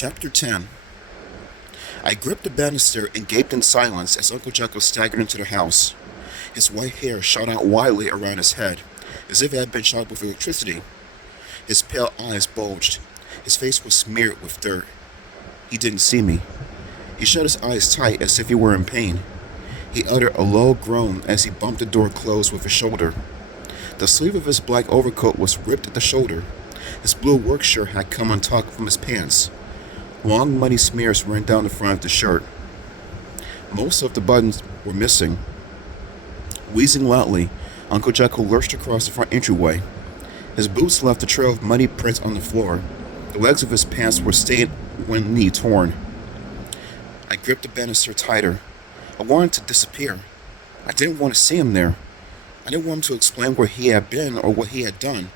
Chapter 10. I gripped the banister and gaped in silence as Uncle Jekyll staggered into the house. His white hair shot out wildly around his head, as if it had been shot with electricity. His pale eyes bulged. His face was smeared with dirt. He didn't see me. He shut his eyes tight as if he were in pain. He uttered a low groan as he bumped the door closed with his shoulder. The sleeve of his black overcoat was ripped at the shoulder. His blue work shirt had come untucked from his pants. Long muddy smears ran down the front of the shirt. Most of the buttons were missing. Wheezing loudly, Uncle Jekyll lurched across the front entryway. His boots left a trail of muddy prints on the floor. The legs of his pants were stained when knee torn. I gripped the banister tighter. I wanted to disappear. I didn't want to see him there. I didn't want him to explain where he had been or what he had done.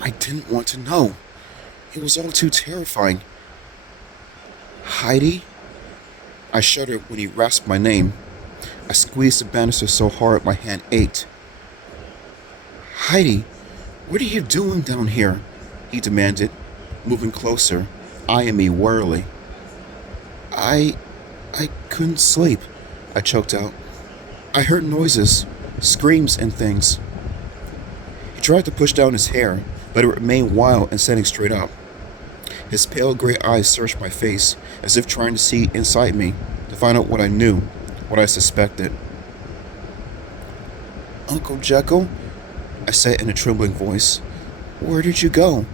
I didn't want to know. It was all too terrifying. Heidi? I shuddered when he rasped my name. I squeezed the banister so hard my hand ached. Heidi, what are you doing down here? He demanded, moving closer, eyeing me warily. I couldn't sleep, I choked out. I heard noises, screams and things. He tried to push down his hair, but it remained wild and standing straight up. His pale gray eyes searched my face, as if trying to see inside me, to find out what I knew, what I suspected. Uncle Jekyll, I said in a trembling voice, where did you go?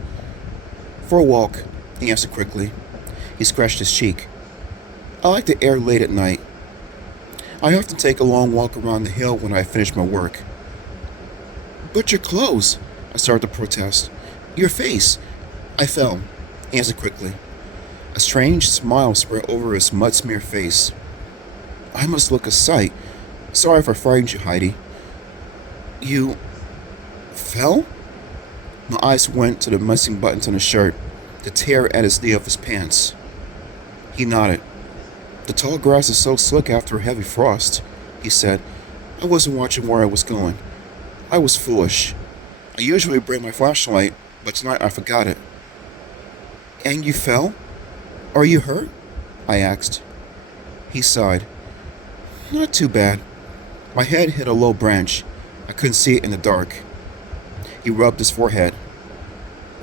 For a walk, he answered quickly. He scratched his cheek. I like the air late at night. I often take a long walk around the hill when I finish my work. But your clothes, I started to protest. Your face. I fell. He answered quickly. A strange smile spread over his mud-smeared face. I must look a sight. Sorry if I frightened you, Heidi. You fell? My eyes went to the missing buttons on his shirt, the tear at his knee of his pants. He nodded. The tall grass is so slick after a heavy frost, he said. I wasn't watching where I was going. I was foolish. I usually bring my flashlight, but tonight I forgot it. And you fell? Are you hurt? I asked. He sighed. Not too bad. My head hit a low branch. I couldn't see it in the dark. He rubbed his forehead.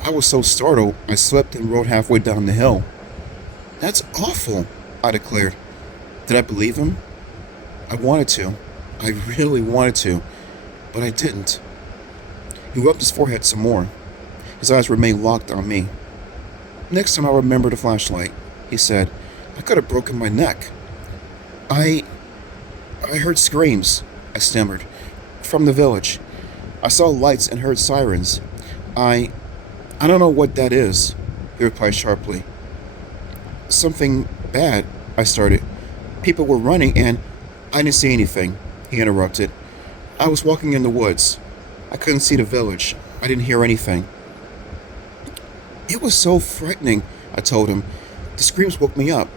I was so startled, I slipped and rolled halfway down the hill. That's awful, I declared. Did I believe him? I wanted to. I really wanted to, but I didn't. He rubbed his forehead some more. His eyes remained locked on me. Next time I'll remember the flashlight, he said. I could have broken my neck. I heard screams, I stammered, from the village. I saw lights and heard sirens. I don't know what that is, he replied sharply. Something bad, I started. People were running and I didn't see anything, he interrupted. I was walking in the woods. I couldn't see the village. I didn't hear anything. It was so frightening, I told him. The screams woke me up.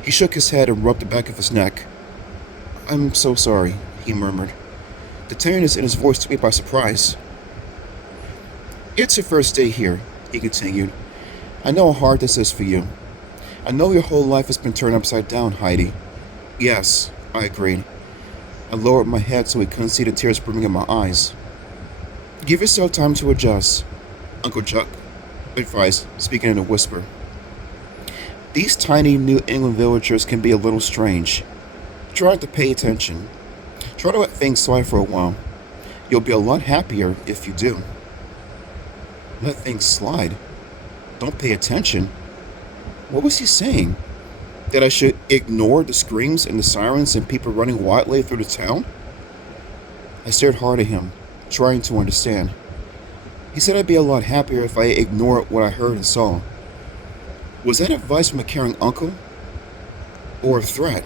He shook his head and rubbed the back of his neck. I'm so sorry, he murmured. The tenderness in his voice took me by surprise. It's your first day here, he continued. I know how hard this is for you. I know your whole life has been turned upside down, Heidi. Yes, I agreed. I lowered my head so he couldn't see the tears brimming in my eyes. Give yourself time to adjust, Uncle Chuck advised, speaking in a whisper. These tiny New England villagers can be a little strange. Try to pay attention. Try to let things slide for a while. You'll be a lot happier if you do. Let things slide? Don't pay attention? What was he saying? That I should ignore the screams and the sirens and people running wildly through the town? I stared hard at him, trying to understand. He said I'd be a lot happier if I ignored what I heard and saw. Was that advice from a caring uncle? Or a threat?